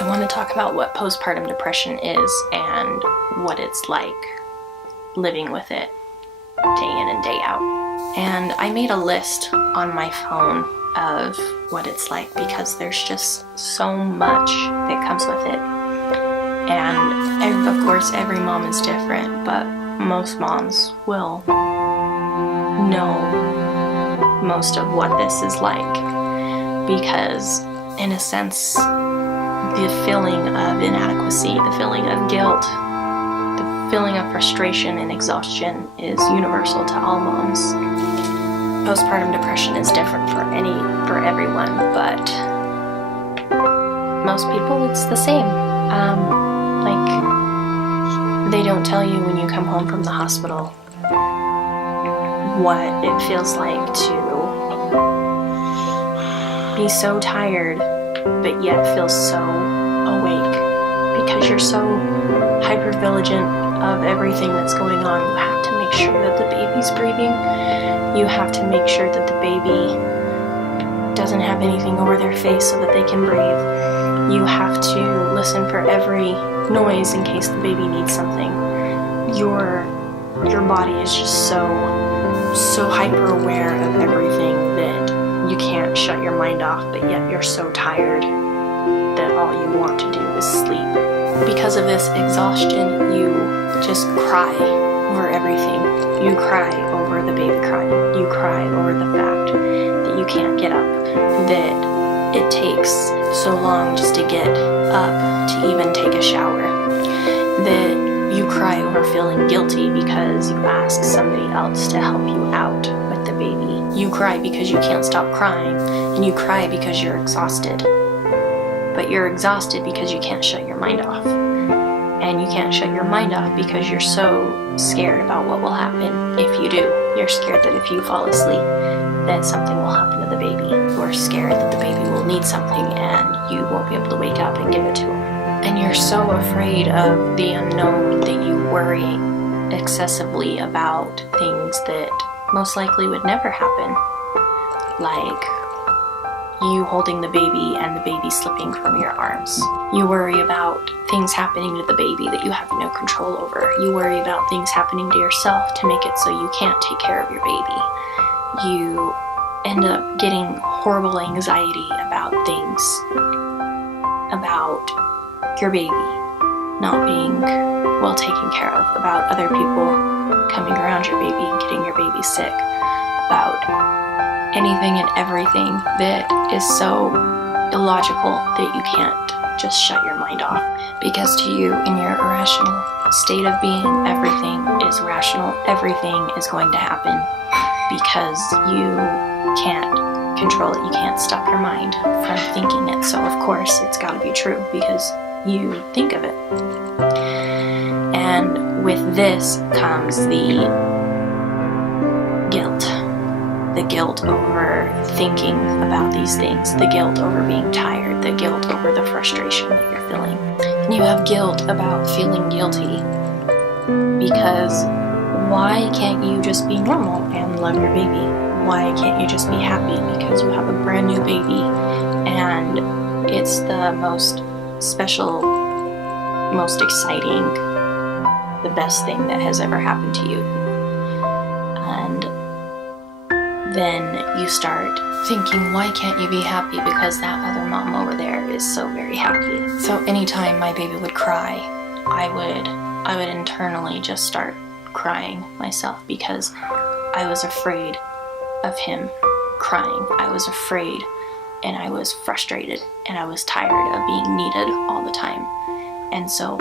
I want to talk about what postpartum depression is and what it's like living with it day in and day out. And I made a list on my phone of what it's like because there's just so much that comes with it. And of course, every mom is different, but most moms will know most of what this is like because, in a sense, the feeling of inadequacy, the feeling of guilt, the feeling of frustration and exhaustion is universal to all moms. Postpartum depression is different for everyone, but most people it's the same. They don't tell you when you come home from the hospital what it feels like to be so tired but yet feel so awake because you're so hypervigilant of everything that's going on. You have to make sure that the baby's breathing. You have to make sure that the baby doesn't have anything over their face so that they can breathe. You have to listen for every noise in case the baby needs something. Your body is just so hyper aware of everything that you can't shut your mind off, but yet you're so tired that all you want to do is sleep. Because of this exhaustion, you just cry over everything. You cry over the baby crying. You cry over the fact that you can't get up, that it takes so long just to get up to even take a shower, that you cry over feeling guilty because you ask somebody else to help you out with the baby. You cry because you can't stop crying, and you cry because you're exhausted. But you're exhausted because you can't shut your mind off. And you can't shut your mind off because you're so scared about what will happen if you do. You're scared that if you fall asleep, then something will happen to the baby. You're scared that the baby will need something and you won't be able to wake up and give it to him. And you're so afraid of the unknown that you worry excessively about things that most likely would never happen. Like you holding the baby and the baby slipping from your arms. You worry about things happening to the baby that you have no control over. You worry about things happening to yourself to make it so you can't take care of your baby. You end up getting horrible anxiety about things, about your baby not being well taken care of, about other people coming around your baby and getting your baby sick, about anything and everything that is so illogical that you can't just shut your mind off. Because to you, in your irrational state of being, everything is rational, everything is going to happen because you can't control it, you can't stop your mind from thinking it. So of course it's got to be true because you think of it. And with this comes the guilt over thinking about these things, the guilt over being tired, the guilt over the frustration that you're feeling. And you have guilt about feeling guilty because why can't you just be normal and love your baby? Why can't you just be happy because you have a brand new baby and it's the most special, most exciting, the best thing that has ever happened to you? And then you start thinking, why can't you be happy because that other mom over there is so very happy? So anytime my baby would cry, I would internally just start crying myself because I was afraid of him crying. I was afraid and I was frustrated and I was tired of being needed all the time. And so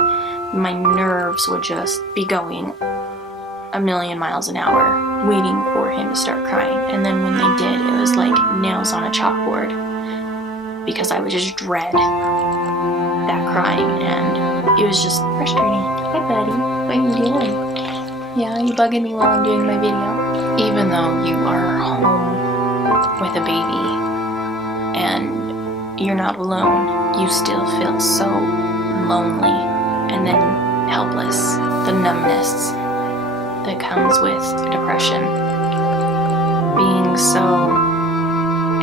my nerves would just be going a million miles an hour waiting for him to start crying. And then when they did, it was like nails on a chalkboard because I would just dread that crying and it was just frustrating. Hi buddy, what are you doing? Yeah, you bugging me while I'm doing my video. Even though you are home with a baby and you're not alone, you still feel so lonely and then helpless. The numbness that comes with depression, being so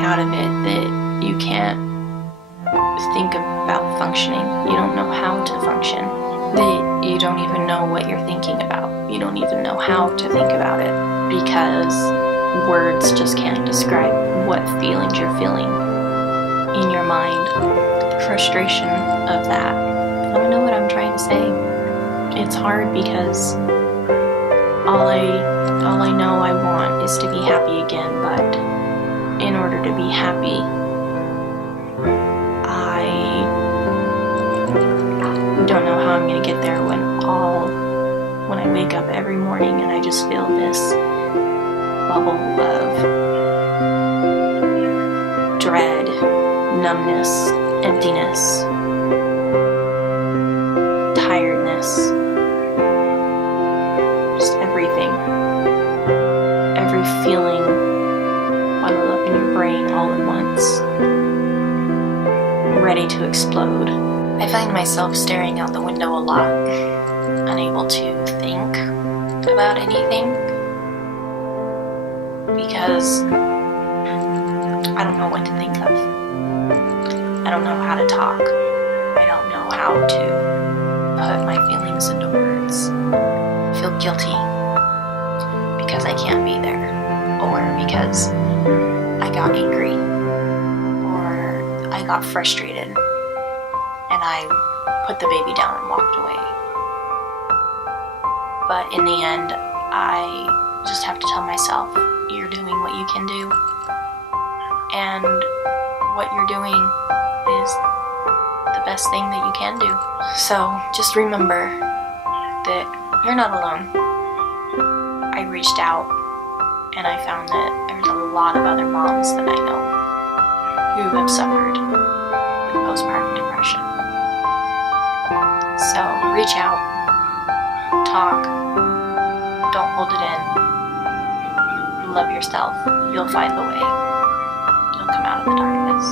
out of it that you can't think about functioning. You don't know how to function. You don't even know what you're thinking about. You don't even know how to think about it because words just can't describe what feelings you're feeling in your mind. The frustration of that. I don't know what I'm trying to say. It's hard because all I know I want is to be happy again, but in order to be happy, I don't know how I'm going to get there when I wake up every morning and I just feel this bubble of dread, numbness, emptiness, tiredness, just everything. Every feeling bundled up in your brain all at once, ready to explode. I find myself staring out the window a lot, unable to think about anything, because I don't know what to think of. I don't know how to talk. I don't know how to put my feelings into words. I feel guilty because I can't be there, or because I got angry, or I got frustrated and I put the baby down and walked away. But in the end, I just have to tell myself, you're doing what you can do, and what you're doing is the best thing that you can do. So just remember that you're not alone. I reached out and I found that there's a lot of other moms that I know who have suffered with postpartum depression. So reach out, talk, don't hold it in. Love yourself. You'll find the way. You'll come out of the darkness.